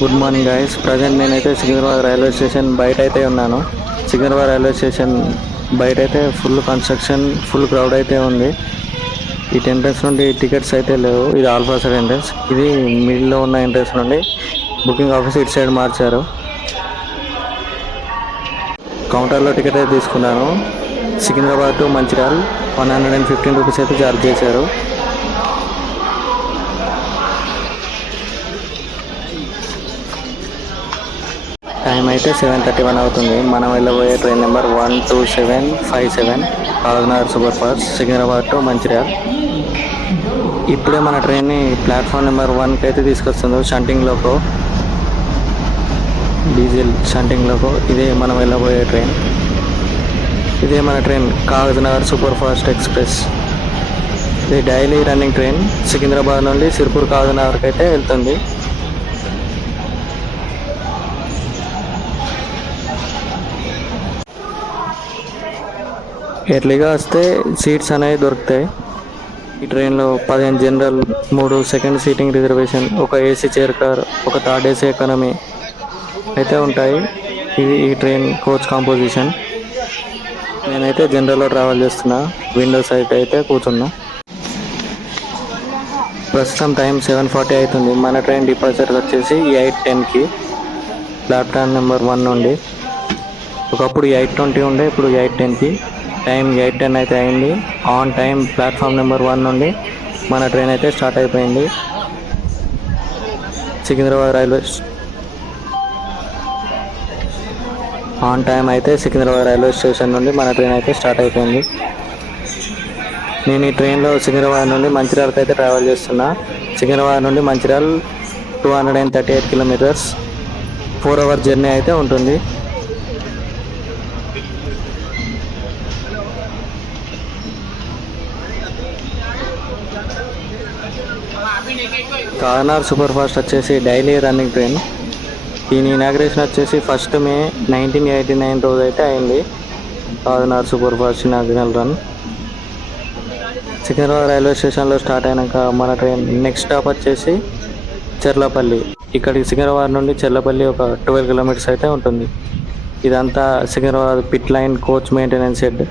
Good morning guys. Present నేనైతే Secunderabad railway station బయట అయితే ఉన్నాను. సికింద్రాబాద్ రైల్వే స్టేషన్ బయట అయితే ఫుల్ కన్స్ట్రక్షన్, ఫుల్ క్రౌడ్ అయితే ఉంది. ఈ ఎంట్రన్స్ నుండి టికెట్స్ అయితే లేవు. ఇది ఆల్ఫా సైడ్ ఎంట్రన్స్. ఇది మిడిల్లో ఉన్న ఎంట్రన్స్ నుండి బుకింగ్ ఆఫీస్ ఇటు సైడ్ మార్చారు. కౌంటర్లో టికెట్ అయితే తీసుకున్నాను. సికింద్రాబాద్ టు మంచిర్యాల్ 115 రూపీస్ అయితే ఛార్జ్ చేశారు. టైం అయితే 7:31 అవుతుంది. మనం వెళ్ళబోయే train number 12757 Kagaznagar super fast Secunderabad to Mancherial. ఇప్పుడే మన ట్రైన్ని ప్లాట్ఫామ్ నెంబర్ 1కి అయితే తీసుకొస్తుంది. షంటింగ్లోకి, డీజిల్ షంటింగ్లోకి. ఇదే మనం వెళ్ళబోయే ట్రైన్. ఇదే మన train Kagaznagar super fast express. ఇది డైలీ రన్నింగ్ ట్రైన్. సికింద్రాబాద్ నుండి సిర్పూర్ కాగజ్నగర్కి అయితే వెళ్తుంది. ఎర్లీగా వస్తే సీట్స్ అనేవి దొరుకుతాయి. ఈ ట్రైన్లో 15 జనరల్, 3 సెకండ్ సీటింగ్ రిజర్వేషన్, ఒక ఏసీ చైర్ కార్, ఒక థర్డ్ ఏసీ ఎకానమీ అయితే ఉంటాయి. ఇది ఈ ట్రైన్ కోచ్ కాంపోజిషన్. నేనైతే జనరల్లో ట్రావెల్ చేస్తున్నా. విండో సైడ్ అయితే కూర్చున్నా. ప్రస్తుతం టైం 7:40 అవుతుంది. మన ట్రైన్ డిపార్చర్ వచ్చేసి 8:10కి ప్లాట్ఫామ్ నెంబర్ 1 నుండి. ఒకప్పుడు 8:20 ఉండే, ఇప్పుడు 8:10కి. టైం 8:10 అయితే అయింది. ఆన్ టైం ప్లాట్ఫామ్ నెంబర్ 1 నుండి మన ట్రైన్ అయితే స్టార్ట్ అయిపోయింది. సికింద్రాబాద్ ఆన్ టైం అయితే సికింద్రాబాద్ రైల్వే స్టేషన్ నుండి మన ట్రైన్ అయితే స్టార్ట్ అయిపోయింది. నేను ఈ ట్రైన్లో సికింద్రాబాద్ నుండి మంచిర్యాలకు అయితే ట్రావెల్ చేస్తున్నా. సికింద్రాబాద్ నుండి మంచిర్యాల్ 238 కిలోమీటర్స్, 4 అవర్స్ జర్నీ అయితే ఉంటుంది. కాగజ్నగర్ సూపర్ ఫాస్ట్ వచ్చేసి డైలీ రన్నింగ్ ట్రైన్. దీని ఇనాగ్రేషన్ వచ్చేసి 1 మే 1989 రోజు అయితే అయింది. Kagaznagar super fast inauguration run. Secunderabad railway స్టేషన్లో స్టార్ట్ అయినాక మన ట్రైన్ నెక్స్ట్ స్టాప్ వచ్చేసి చెర్లపల్లి. ఇక్కడికి సికింద్రాబాద్ నుండి చెర్లపల్లి ఒక 12 కిలోమీటర్స్ అయితే ఉంటుంది. ఇదంతా Secunderabad pit line coach maintenance shed.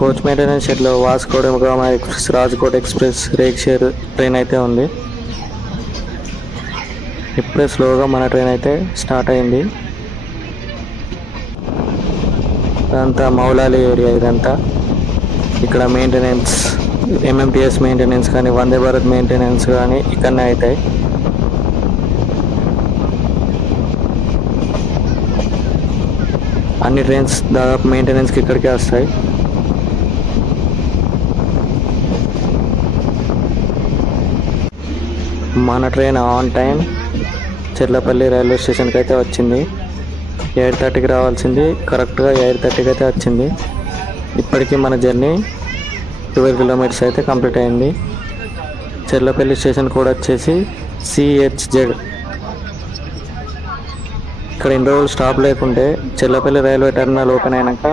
Coach maintenance షెడ్లో Vasco da Gama express, Rajkot express, rake share train అయితే ఉంది. ఇప్పుడే స్లోగా మన ట్రైన్ అయితే స్టార్ట్ అయింది. ఇదంతా మౌలాలి ఏరియా. ఇదంతా ఇక్కడ మెయింటెనెన్స్, ఎంఎంటీఎస్ మెయింటెనెన్స్ కానీ, వందే భారత్ మెయింటెనెన్స్ కానీ ఇక్కడనే అవుతాయి. అన్ని ట్రైన్స్ దాదాపు మెయింటెనెన్స్కి ఇక్కడికే వస్తాయి. మన train on time Cherlapalli railway స్టేషన్కి అయితే వచ్చింది. 8:30కి రావాల్సింది, కరెక్ట్గా 8:30కి అయితే వచ్చింది. ఇప్పటికీ మన జర్నీ 12 కిలోమీటర్స్ అయితే కంప్లీట్ అయింది. చెర్లపల్లి స్టేషన్ కూడా వచ్చేసి CHZ. ఇక్కడ ఇన్ని రోజులు స్టాప్ లేకుంటే చెర్లపల్లి రైల్వే టెర్మినల్ ఓపెన్ అయినాక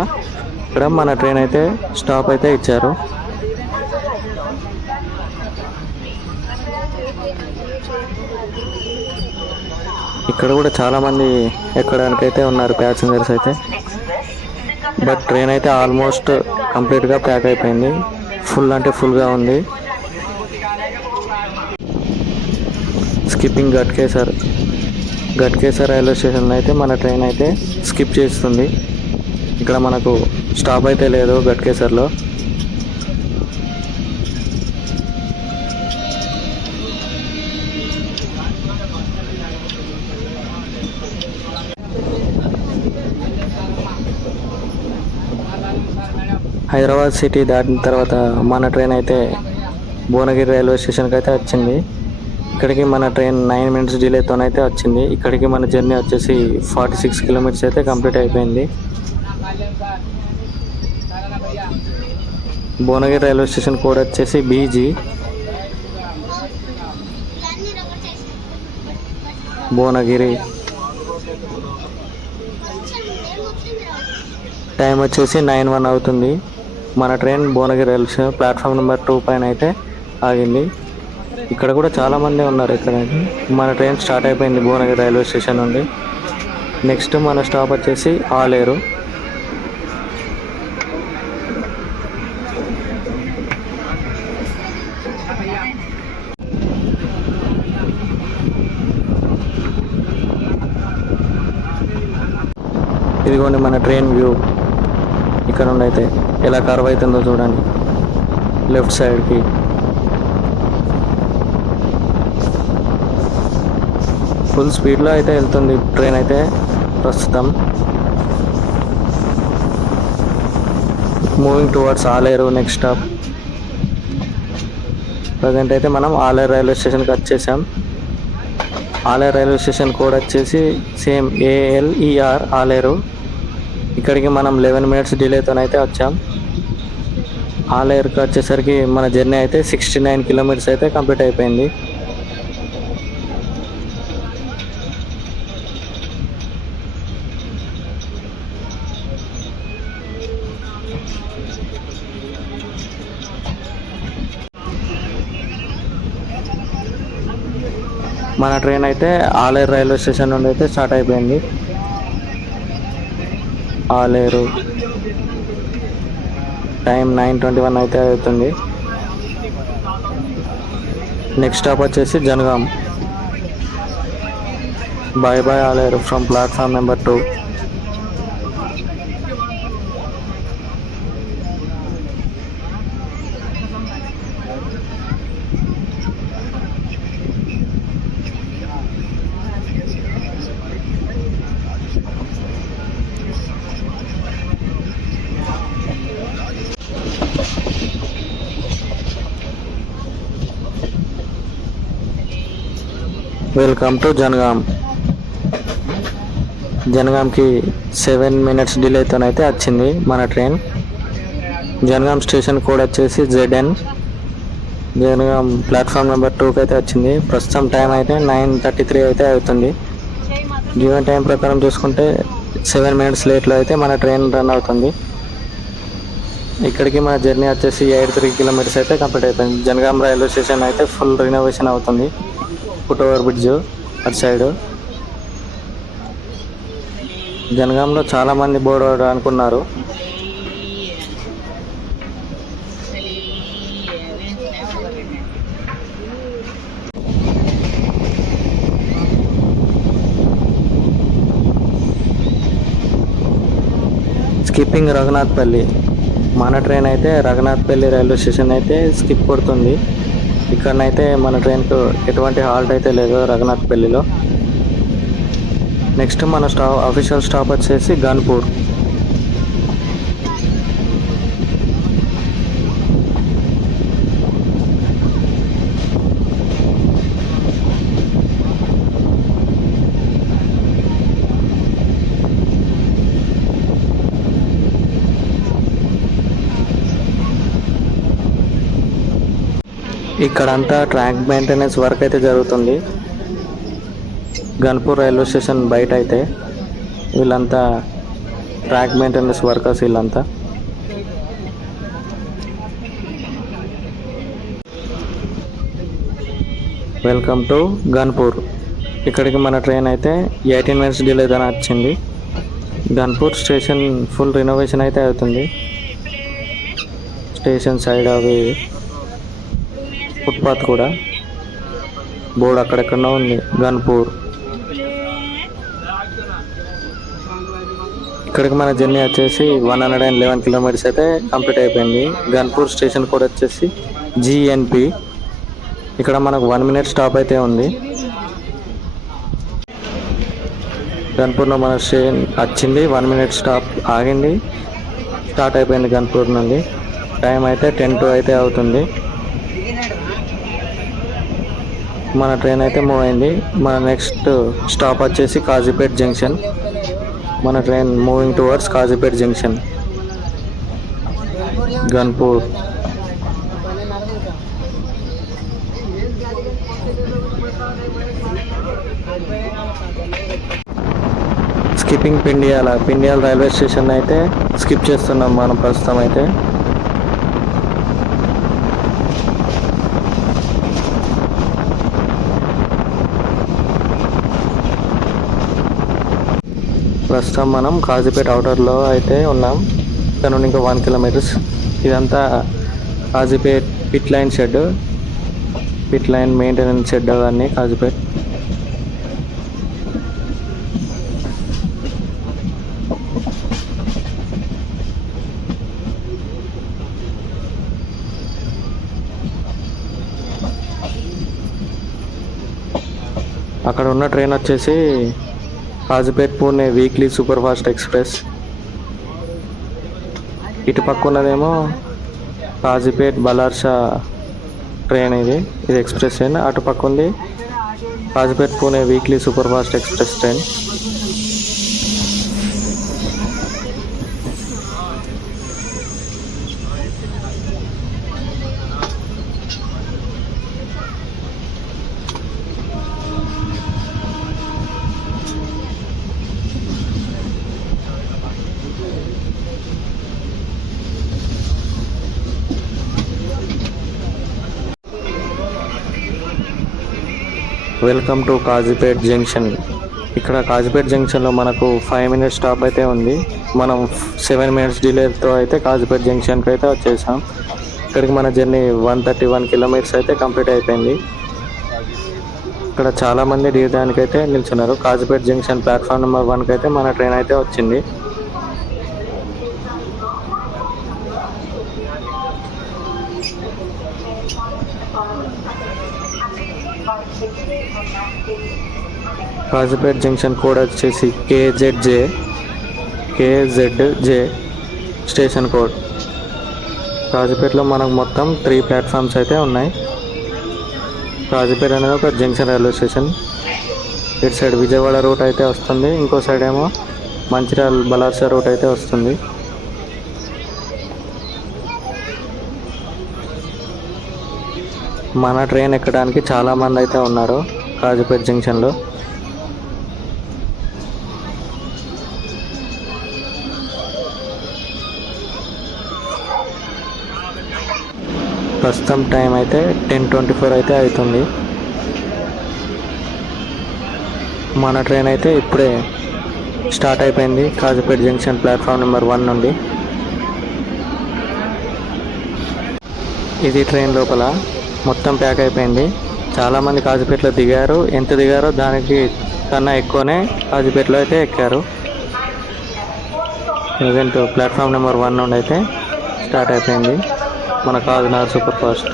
ఇక్కడ మన ట్రైన్ అయితే స్టాప్ అయితే ఇచ్చారు. ఇక్కడ కూడా చాలామంది ఎక్కడానికైతే ఉన్నారు ప్యాసింజర్స్ అయితే. బట్ ట్రైన్ అయితే ఆల్మోస్ట్ కంప్లీట్గా ప్యాక్ అయిపోయింది. ఫుల్ అంటే ఫుల్గా ఉంది. స్కిప్పింగ్ గట్కేసర్ రైల్వే స్టేషన్లో అయితే మన ట్రైన్ అయితే స్కిప్ చేస్తుంది. ఇక్కడ మనకు స్టాప్ అయితే లేదు గట్కేసర్లో. హైదరాబాద్ సిటీ దాటిన తర్వాత మన ట్రైన్ అయితే భువనగిరి రైల్వే స్టేషన్కి అయితే వచ్చింది. ఇక్కడికి మన ట్రైన్ 9 మినిట్స్ డిలేతోనైతే వచ్చింది. ఇక్కడికి మన జర్నీ వచ్చేసి 46 కిలోమీటర్స్ అయితే కంప్లీట్ అయిపోయింది. భువనగిరి రైల్వే స్టేషన్ కోడ్ వచ్చేసి BG. భువనగిరి టైం వచ్చేసి 9:01 అవుతుంది. మన train Bhuvanagiri railway station platform number 2 పైన అయితే ఆగింది. ఇక్కడ కూడా చాలామంది ఉన్నారు. ఇక్కడ మన ట్రైన్ స్టార్ట్ అయిపోయింది భువనగిరి రైల్వే స్టేషన్ నుండి. నెక్స్ట్ మన స్టాప్ వచ్చేసి ఆలేరు. ఇదిగోండి మన ట్రైన్ వ్యూ. ఇక్కడ నుండి అయితే ఎలా కర్వ్ అవుతుందో చూడండి. లెఫ్ట్ సైడ్కి ఫుల్ స్పీడ్లో అయితే వెళ్తుంది ట్రైన్ అయితే ప్రస్తుతం. Moving towards Aleru next stop. Present అయితే మనం ఆలేరు రైల్వే స్టేషన్కి వచ్చేసాం. ఆలేరు రైల్వే స్టేషన్ కోడ్ వచ్చేసి సేమ్ ALER ఆలేరు. ఇక్కడికి మనం 11 minutes డిలేతోనైతే వచ్చాం. ఆలేరుకి వచ్చేసరికి మన జర్నీ అయితే 69 kilometers అయితే కంప్లీట్ అయిపోయింది. మన ట్రైన్ అయితే ఆలేరు రైల్వే స్టేషన్ నుండి అయితే స్టార్ట్ అయిపోయింది. ఆలేరు టైం 9:21 అయితే అవుతుంది. నెక్స్ట్ స్టాప్ వచ్చేసి Jangaon. Bye bye Aler from platform number 2. Welcome to Jangaon. జనగాంకి 7 minutes డిలేతోనైతే వచ్చింది మన ట్రైన్. జనగాం స్టేషన్ కోడ్ వచ్చేసి ZN. జనగాం ప్లాట్ఫామ్ నెంబర్ 2కి అయితే వచ్చింది. ప్రస్తుతం టైం అయితే 9:33 అయితే అవుతుంది. గివెన్ టైం ప్రకారం చూసుకుంటే 7 minutes లేట్లో అయితే మన ట్రైన్ రన్ అవుతుంది. ఇక్కడికి మన జర్నీ వచ్చేసి 83 kilometers అయితే కంప్లీట్ అయిపోయింది. జనగాం రైల్వే స్టేషన్ అయితే ఫుల్ రినోవేషన్ అవుతుంది. ఫుట్ ఓవర్ బ్రిడ్జ్ అటు సైడ్. జనగాంలో చాలామంది బోర్డు అనుకున్నారు. స్కిప్పింగ్ రఘునాథ్పల్లి. మన ట్రైన్ అయితే రఘునాథ్పల్లి రైల్వే స్టేషన్ అయితే స్కిప్ కొడుతుంది. ఇక్కడనైతే మన ట్రైన్కు ఎటువంటి హాల్ట్ అయితే లేదు రఘునాథ్పల్లిలో. నెక్స్ట్ మన అఫీషియల్ స్టాప్ వచ్చేసి గన్పూర్. ఇక్కడంతా ట్రాక్ మెయింటెనెన్స్ వర్క్ అయితే జరుగుతుంది. గన్పూర్ రైల్వే స్టేషన్ బయట అయితే వీళ్ళంతా ట్రాక్ మెయింటెనెన్స్ వర్కర్స్ వీళ్ళంతా. Welcome to Ganpur. ఇక్కడికి మన ట్రైన్ అయితే 18 minutes డిలేతో వచ్చింది. గన్పూర్ స్టేషన్ ఫుల్ రినోవేషన్ అయితే అవుతుంది. స్టేషన్ సైడ్ అవి ఫుట్పాత్ కూడా బోర్డు అక్కడెక్కడో ఉంది గన్పూర్. ఇక్కడికి మన జర్నీ వచ్చేసి 111 kilometers అయితే కంప్లీట్ అయిపోయింది. గన్పూర్ స్టేషన్ కూడా వచ్చేసి GNP. ఇక్కడ మనకు 1 minute స్టాప్ అయితే ఉంది. గన్పూర్లో మన ట్రైన్ వచ్చింది. 1 minute స్టాప్ ఆగింది. స్టార్ట్ అయిపోయింది గన్పూర్ నుండి. టైం అయితే 10:02 అయితే అవుతుంది. మన ట్రైన్ అయితే మూవ్ అయింది. మన నెక్స్ట్ స్టాప్ వచ్చేసి కాజీపేట్ జంక్షన్. మన train moving towards Kazipet junction Ghanpur. Skipping Pindiyala railway station అయితే స్కిప్ చేస్తున్నాం మనం ప్రస్తుతం అయితే. ప్రస్తుతం మనం కాజీపేట అవుటర్లో అయితే ఉన్నాం. ఇక్కడ నుండి ఇంకా 1 కిలోమీటర్స్. ఇదంతా Kazipet pit line maintenance shed అవన్నీ కాజీపేట్. అక్కడ ఉన్న ట్రైన్ వచ్చేసి Kazipet Pune weekly super fast express. ఇటు పక్క ఉన్నదేమో కాజీపేట్ బలార్షా ట్రైన్. ఇది ఎక్స్ప్రెస్ ట్రైన్. అటు పక్క ఉంది Kazipet Pune weekly super fast express train. Welcome to Kazipet junction. ఇక్కడ కాజీపేట్ జంక్షన్లో మనకు 5 మినిట్స్ స్టాప్ అయితే ఉంది. మనం 7 మినిట్స్ డిలేతో అయితే కాజీపేట్ జంక్షన్కి అయితే వచ్చేసాం. ఇక్కడికి మన జర్నీ 131 కిలోమీటర్స్ అయితే కంప్లీట్ అయిపోయింది. ఇక్కడ చాలామంది దిగడానికి అయితే నిల్చున్నారు. కాజీపేట్ జంక్షన్ ప్లాట్ఫామ్ నెంబర్ 1కి అయితే మన ట్రైన్ అయితే వచ్చింది. కాజీపేట్ జంక్షన్ కోడ్ వచ్చేసి కేజెడ్జే స్టేషన్ కోడ్. కాజీపేటలో మనకు మొత్తం 3 ప్లాట్ఫామ్స్ అయితే ఉన్నాయి. కాజీపేట అనేది ఒక జంక్షన్ రైల్వే స్టేషన్. ఇటు సైడ్ విజయవాడ రూట్ అయితే వస్తుంది, ఇంకో సైడ్ ఏమో మంచిర్యాల బలార్షా రూట్ అయితే వస్తుంది. మన ట్రైన్ ఎక్కడానికి చాలామంది అయితే ఉన్నారు కాజీపేట్ జంక్షన్లో. ప్రస్తుతం టైం అయితే 10:24 అయితే అవుతుంది. మన ట్రైన్ అయితే ఇప్పుడే స్టార్ట్ అయిపోయింది కాజీపేట్ జంక్షన్ ప్లాట్ఫామ్ నెంబర్ 1 నుండి. ఇది ట్రైన్ లోపల మొత్తం ప్యాక్ అయిపోయింది. చాలామంది కాజీపేటలో దిగారు. ఎంత దిగారో దానికి కన్నా ఎక్కువనే కాజీపేటలో అయితే ఎక్కారు. ప్రజెంట్ ప్లాట్ఫామ్ నెంబర్ 1 నుండి అయితే స్టార్ట్ అయిపోయింది మన కాకినాడ సూపర్ ఫాస్ట్.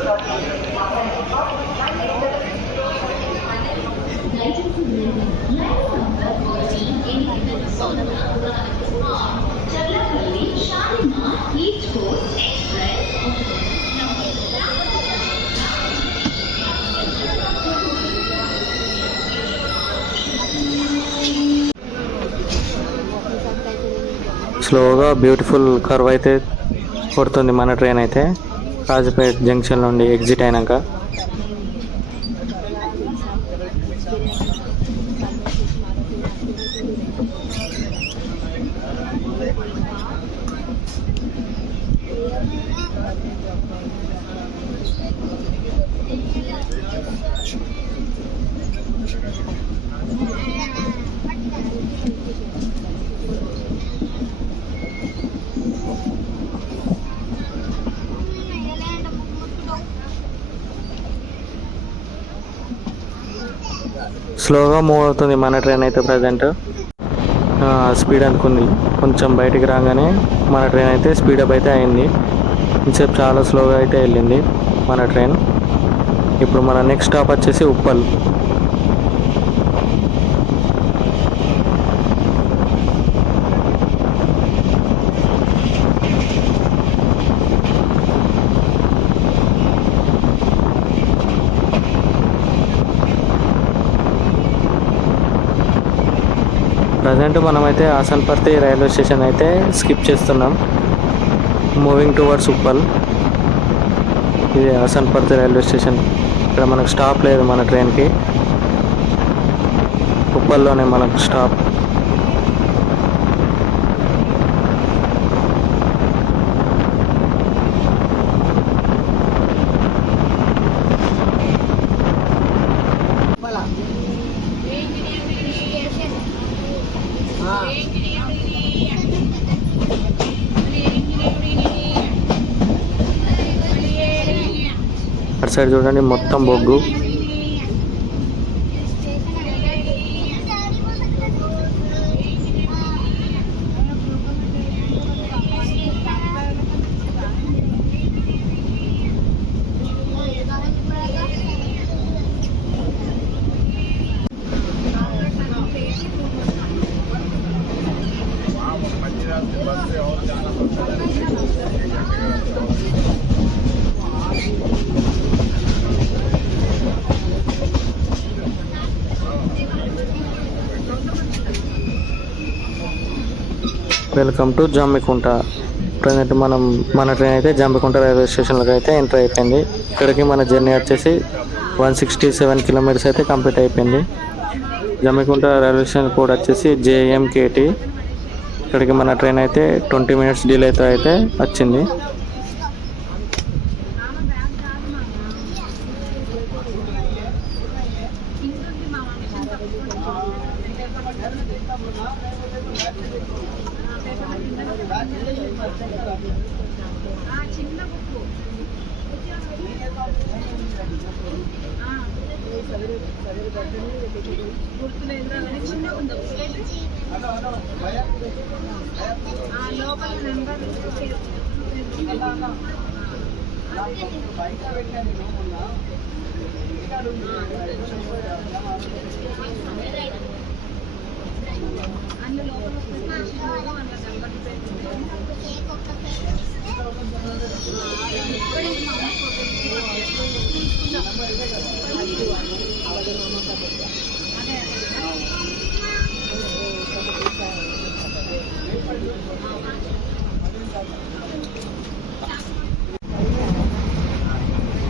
స్లోగా బ్యూటిఫుల్ కర్వ్ అయితే కొడుతుంది మన ట్రైన్ అయితే కాజీపేట్ జంక్షన్ నుండి ఎగ్జిట్ అయినాక. స్లోగా మూవ్ అవుతుంది మన ట్రైన్ అయితే. ప్రజెంట్ స్పీడ్ అనుకుంది, కొంచెం బయటికి రాగానే మన ట్రైన్ అయితే స్పీడప్ అయితే అయింది. ఇంతసేపు చాలా స్లోగా అయితే వెళ్ళింది మన ట్రైన్. ఇప్పుడు మన నెక్స్ట్ స్టాప్ వచ్చేసి ఉప్పల్. ప్రజెంట్ మనమైతే ఆసన్పర్తి రైల్వే స్టేషన్ అయితే స్కిప్ చేస్తున్నాం, మూవింగ్ టువర్డ్స్ ఉప్పల్. ఇది ఆసన్పర్తి రైల్వే స్టేషన్. ఇక్కడ మనకు స్టాప్ లేదు మన ట్రైన్కి, ఉప్పల్లోనే మనకు స్టాప్. అటు సైడ్ చూడండి మొత్తం బొగ్గు. Welcome to Jammikunta. ప్రజెంట్ మన ట్రైన్ అయితే జమ్మికుంట రైల్వే స్టేషన్లోకి అయితే ఎంటర్ అయిపోయింది. ఇక్కడికి మన జర్నీ వచ్చేసి 167 కిలోమీటర్స్ అయితే కంప్లీట్ అయిపోయింది. జమ్మికుంట రైల్వే స్టేషన్ కోడ్ వచ్చేసి JMKT. ఇక్కడికి మన ట్రైన్ అయితే 20 మినిట్స్ డిలేతో అయితే వచ్చింది.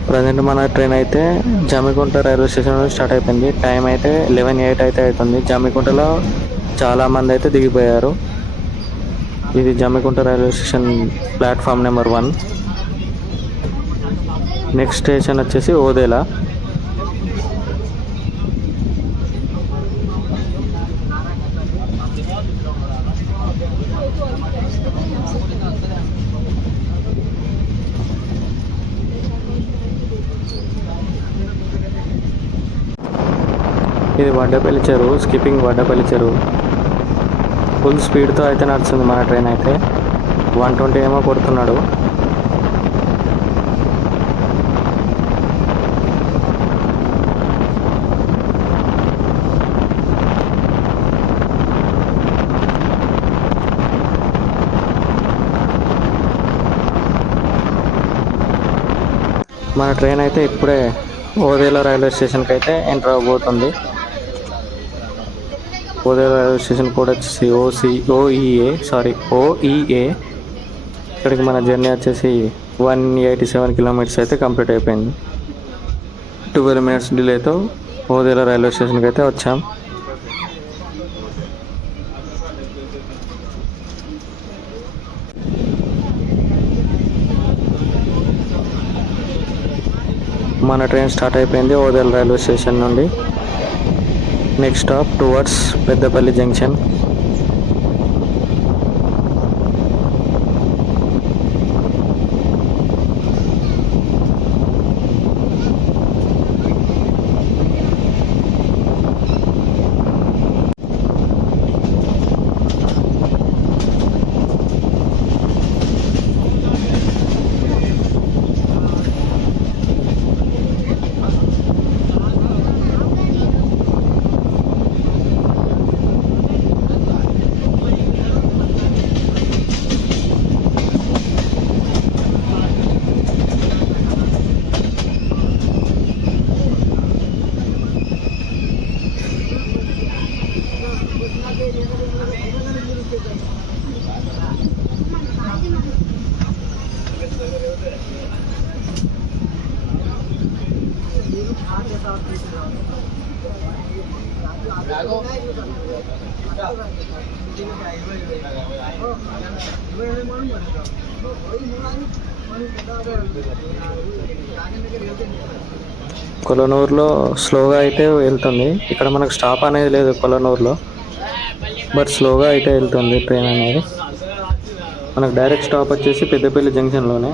ప్రజెంట్ మన ట్రైన్ అయితే జమ్మికుంట రైల్వే స్టేషన్ నుంచి స్టార్ట్ అయిపోయింది. టైం అయితే 11:08 అయితే అవుతుంది. జమ్మికుంటలో చాలా మంది అయితే దిగిపోయారు. ఇది Jammikunta railway station platform number 1. Next station వచ్చేసి ఓదెల. ఇది వడ్డపల్లి చెరువు, స్కిప్పింగ్ వడ్డపల్లి చెరువు. ఫుల్ స్పీడ్తో అయితే నడుస్తుంది మన ట్రైన్ అయితే. 120 ఏమో కొడుతున్నాడు. మన ట్రైన్ అయితే ఇప్పుడే ఓదెల రైల్వే స్టేషన్కి అయితే ఎంటర్ అవ్వబోతుంది. ఓదెల రైల్వే స్టేషన్ కోడ్ వచ్చేసి OEA. ఇక్కడికి మన జర్నీ వచ్చేసి 187 కిలోమీటర్స్ అయితే కంప్లీట్ అయిపోయింది. 12 మినిట్స్ డిలేతో ఓదెల రైల్వే స్టేషన్కి అయితే వచ్చాం. మన ట్రైన్ స్టార్ట్ అయిపోయింది ఓదెల రైల్వే స్టేషన్ నుండి. Next stop towards Peddapalli junction. కొలనూరులో స్లోగా అయితే వెళ్తుంది. ఇక్కడ మనకు స్టాప్ అనేది లేదు కొలనూరులో, బట్ స్లోగా అయితే వెళ్తుంది ట్రైన్ అనేది. మనకు డైరెక్ట్ స్టాప్ వచ్చేసి పెద్దపల్లి జంక్షన్లోనే.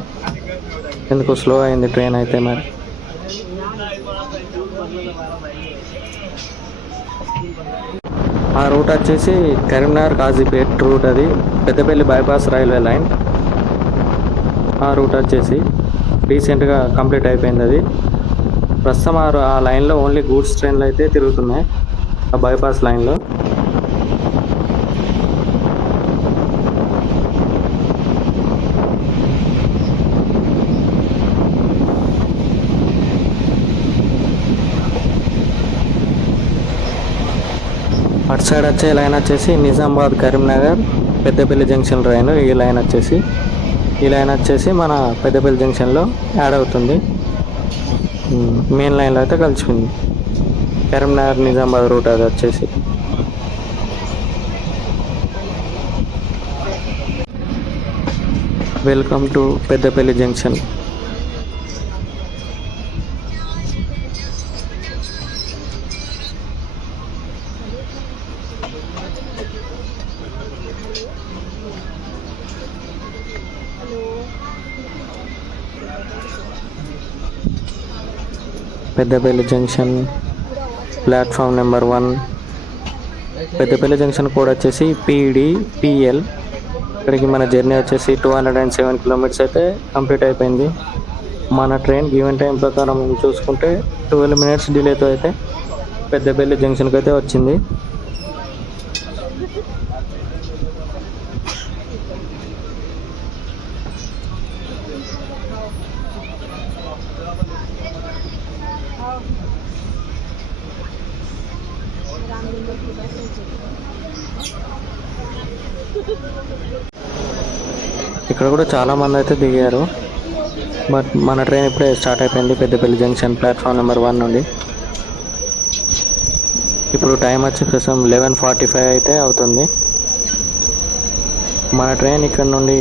ఎందుకు స్లో అయింది ట్రైన్ అయితే మరి. ఆ రూట్ వచ్చేసి కరీంనగర్ కాజీపేట్ రూట్, అది పెద్దపల్లి బైపాస్ రైల్వే లైన్. ఆ రూట్ వచ్చేసి రీసెంట్గా కంప్లీట్ అయిపోయింది. అది ప్రస్తుతం ఆ లైన్లో ఓన్లీ గూడ్స్ ట్రైన్లు అయితే తిరుగుతున్నాయి ఆ బైపాస్ లైన్లో. అటు సైడ్ వచ్చే లైన్ వచ్చేసి నిజామాబాద్ కరీంనగర్ పెద్దపల్లి జంక్షన్ లైన్. ఈ లైన్ వచ్చేసి మన పెద్దపల్లి జంక్షన్లో యాడ్ అవుతుంది. మెయిన్ లైన్లో అయితే కలిసిపోయింది. కరీంనగర్ నిజామాబాద్ రూట్ అది వచ్చేసి. Welcome to Peddapalli junction. Peddapalli junction platform number 1. Peddapalli junction code వచ్చేసి PDPL. ఇక్కడికి మన జర్నీ వచ్చేసి 207 కిలోమీటర్స్ అయితే కంప్లీట్ అయిపోయింది. మన ట్రైన్ గివెన్ టైం ప్రకారం చూసుకుంటే 12 మినిట్స్ డిలేతో అయితే పెద్దపల్లి జంక్షన్కి అయితే వచ్చింది. ఇక్కడ కూడా చాలామంది అయితే దిగారు. బట్ మన ట్రైన్ ఇప్పుడే స్టార్ట్ అయిపోయింది పెద్దపల్లి జంక్షన్ ప్లాట్ఫామ్ నెంబర్ 1 నుండి. ఇప్పుడు టైం వచ్చి ప్రస్తుతం 11:45 అయితే అవుతుంది. మన ట్రైన్ ఇక్కడ నుండి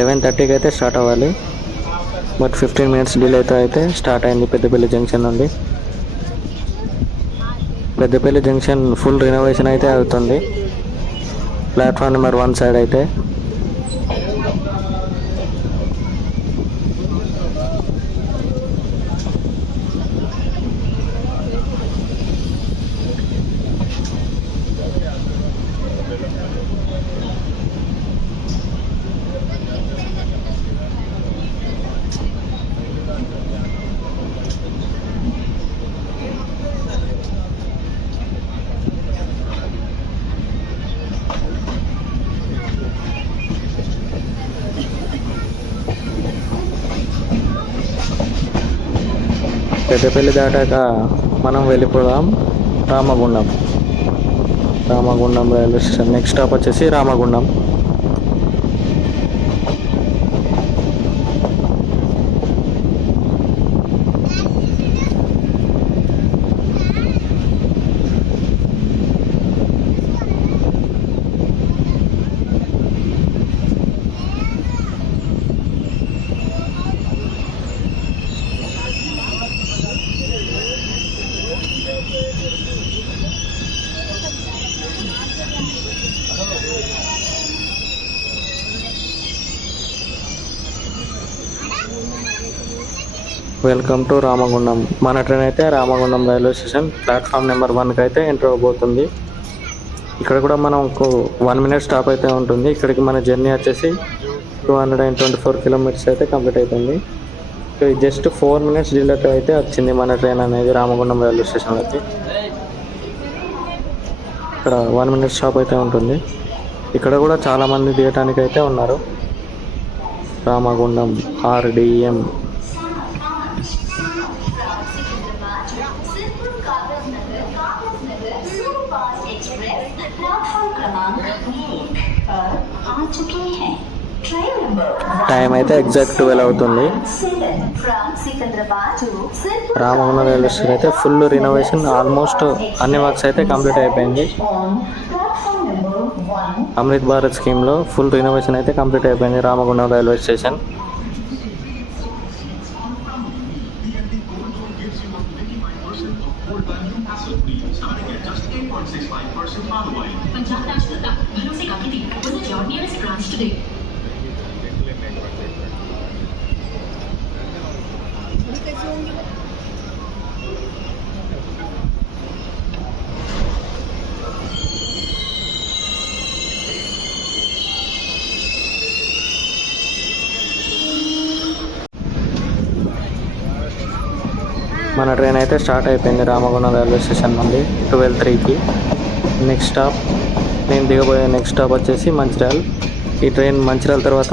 11:30కి అయితే స్టార్ట్ అవ్వాలి. బట్ 15 మినిట్స్ డిలేతో అయితే స్టార్ట్ అయింది పెద్దపల్లి జంక్షన్ నుండి. పెద్దపల్లి జంక్షన్ ఫుల్ రినోవేషన్ అయితే అవుతుంది ప్లాట్ఫామ్ నెంబర్ 1 సైడ్ అయితే. పెద్దపల్లి దాటాక మనం వెళ్ళిపోదాం Ramagundam railway station. Next stop వచ్చేసి రామగుండం. Welcome to Ramagundam. మన ట్రైన్ అయితే Ramagundam railway station platform number 1కి అయితే ఎంటర్ అవబోతుంది. ఇక్కడ కూడా మనం 1 మినిట్ స్టాప్ అయితే ఉంటుంది. ఇక్కడికి మన జర్నీ వచ్చేసి 224 కిలోమీటర్స్ అయితే కంప్లీట్ అవుతుంది. జస్ట్ 4 మినిట్స్ డిలేతో అయితే వచ్చింది మన ట్రైన్ అనేది రామగుండం రైల్వే స్టేషన్లోకి. ఇక్కడ 1 మినిట్ స్టాప్ అయితే ఉంటుంది. ఇక్కడ కూడా చాలామంది దిగటానికి అయితే ఉన్నారు. రామగుండం RDM. టైం అయితే ఎగ్జాక్ట్ 12 అవుతుంది. రామగుండం రైల్వే స్టేషన్ అయితే ఫుల్ రినోవేషన్, ఆల్మోస్ట్ అన్ని వర్క్స్ అయితే కంప్లీట్ అయిపోయింది. అమృత్ భారత్ స్కీమ్లో ఫుల్ రినోవేషన్ అయితే కంప్లీట్ అయిపోయింది రామగుండం రైల్వే స్టేషన్. మన ట్రైన్ అయితే స్టార్ట్ అయిపోయింది రామగుండం రైల్వే స్టేషన్ నుండి 12:03కి. నెక్స్ట్ స్టాప్ నేను దిగబోయే నెక్స్ట్ స్టాప్ వచ్చేసి మంచిర్యాల. ఈ ట్రైన్ మంచిర్యాల తర్వాత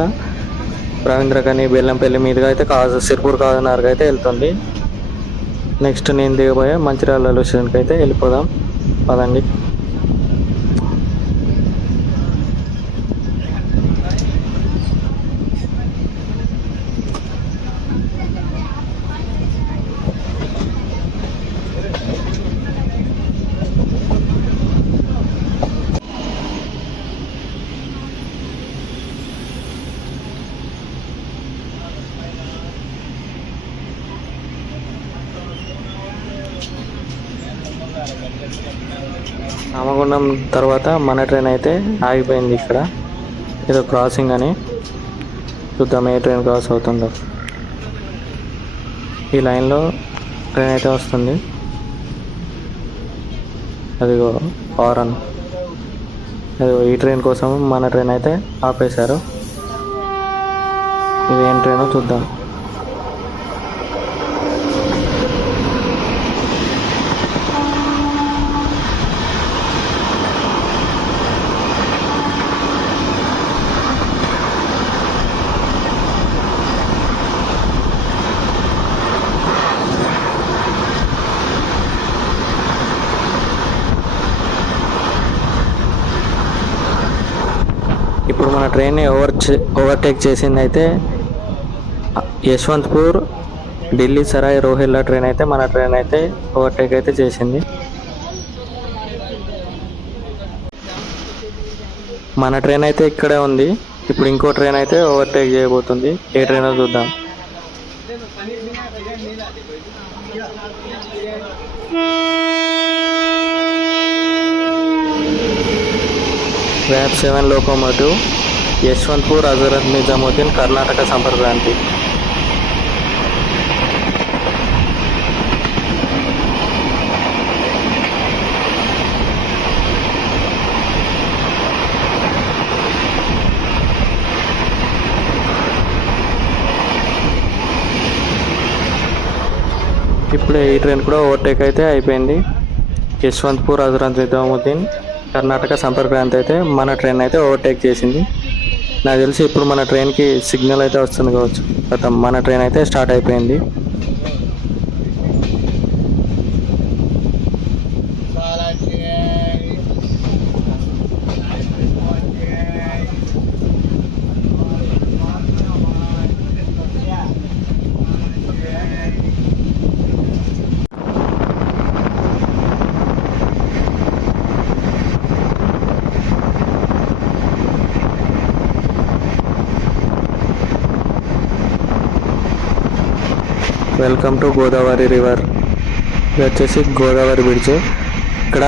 రవీంద్రకని బెల్లంపల్లి మీదుగా అయితే సిర్పూర్ కాజనగర్కి అయితే వెళ్తుంది. నెక్స్ట్ నేను దిగబోయే మంచిర్యాల రైల్వే స్టేషన్కి అయితే వెళ్ళిపోదాం పదండి. రామగుండం తర్వాత మన ట్రైన్ అయితే ఆగిపోయింది ఇక్కడ, ఏదో క్రాసింగ్ అని. చూద్దాం ఏ ట్రైన్ క్రాస్ అవుతుందో. ఈ లైన్లో ట్రైన్ అయితే వస్తుంది, అదిగో హారన్. అదిగో ఈ ట్రైన్ కోసం మన ట్రైన్ అయితే ఆపేశారు. ఇది ఏం ట్రైనో చూద్దాం. ఇప్పుడు మన ట్రైన్ని ఓవర్టేక్ చేసింది అయితే యశ్వంత్పూర్ ఢిల్లీ సరాయ్ రోహిల్లా ట్రైన్ అయితే మన ట్రైన్ అయితే ఓవర్టేక్ అయితే చేసింది. మన ట్రైన్ అయితే ఇక్కడే ఉంది. ఇప్పుడు ఇంకో ట్రైన్ అయితే ఓవర్టేక్ చేయబోతుంది. ఏ ట్రైనో చూద్దాం. VAP7 locomotive Yesvantpur Hazrat Nizamuddin Karnataka Sampark Kranti. ఇప్పుడే ఈ ట్రైన్ కూడా ఓవర్టేక్ అయితే అయిపోయింది. యశ్వంత్పూర్ హజరత్ నిజాముద్దీన్ కర్ణాటక సంపర్క్రాంతి అయితే మన ట్రైన్ అయితే ఓవర్టేక్ చేసింది. నాకు తెలిసి ఇప్పుడు మన ట్రైన్కి సిగ్నల్ అయితే వస్తుంది కావచ్చు. మన ట్రైన్ అయితే స్టార్ట్ అయిపోయింది. Welcome to Godavari river. ఇది వచ్చేసి గోదావరి బ్రిడ్జ్. ఇక్కడ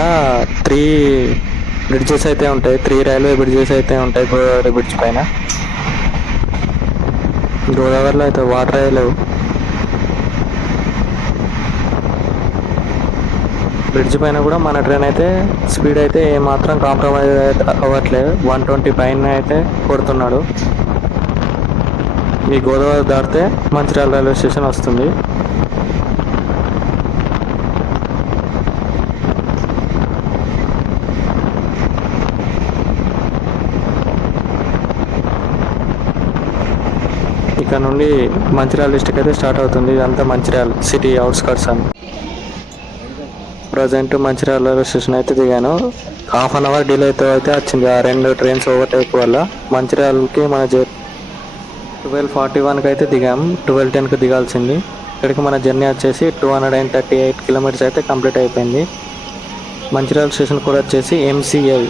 3 బ్రిడ్జెస్ అయితే ఉంటాయి, 3 రైల్వే బ్రిడ్జెస్ అయితే ఉంటాయి గోదావరి బ్రిడ్జ్ పైన. గోదావరిలో అయితే వాటర్ అయితే లేవు. బ్రిడ్జ్ పైన కూడా మన ట్రైన్ అయితే స్పీడ్ అయితే ఏమాత్రం కాంప్రమైజ్ అవ్వట్లేదు. 120 పైన అయితే కొడుతున్నాడు. ఈ గోదావరి దాటితే మంచిర్యాల రైల్వే స్టేషన్ వస్తుంది. ఇక్కడ నుండి మంచిర్యాల డిస్ట్రిక్ట్ అయితే స్టార్ట్ అవుతుంది. ఇదంతా మంచిర్యాల సిటీ అవుట్స్కట్స్ అని. ప్రజెంట్ మంచిర్యాల రైల్వే స్టేషన్ అయితే దిగాను. ½ అన్ అవర్ డిలేతో అయితే వచ్చింది ఆ 2 ట్రైన్స్ ఓవర్టేక్ వల్ల. మంచిర్యాలకి మన 12:41కి అయితే దిగాము. 12:10కి దిగాల్సింది. ఇక్కడికి మన జర్నీ వచ్చేసి 238 కిలోమీటర్స్ అయితే కంప్లీట్ అయిపోయింది. మంచిర్యాల స్టేషన్ కూడా వచ్చేసి MCI